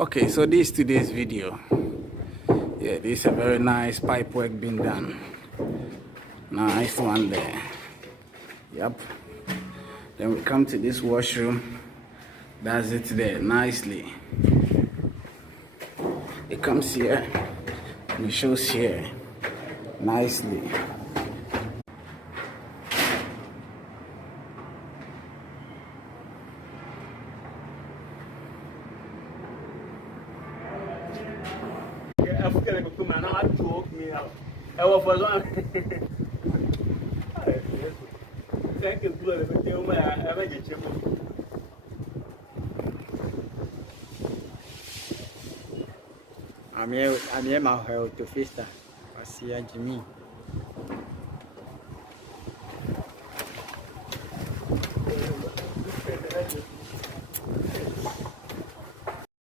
Okay, so this is today's video. Yeah, this is a very nice pipe work being done. Nice one there. Yep. Then we come to this washroom. That's it there, nicely. It comes here and it shows here nicely. I'm here my health to Fista. I see Jimmy.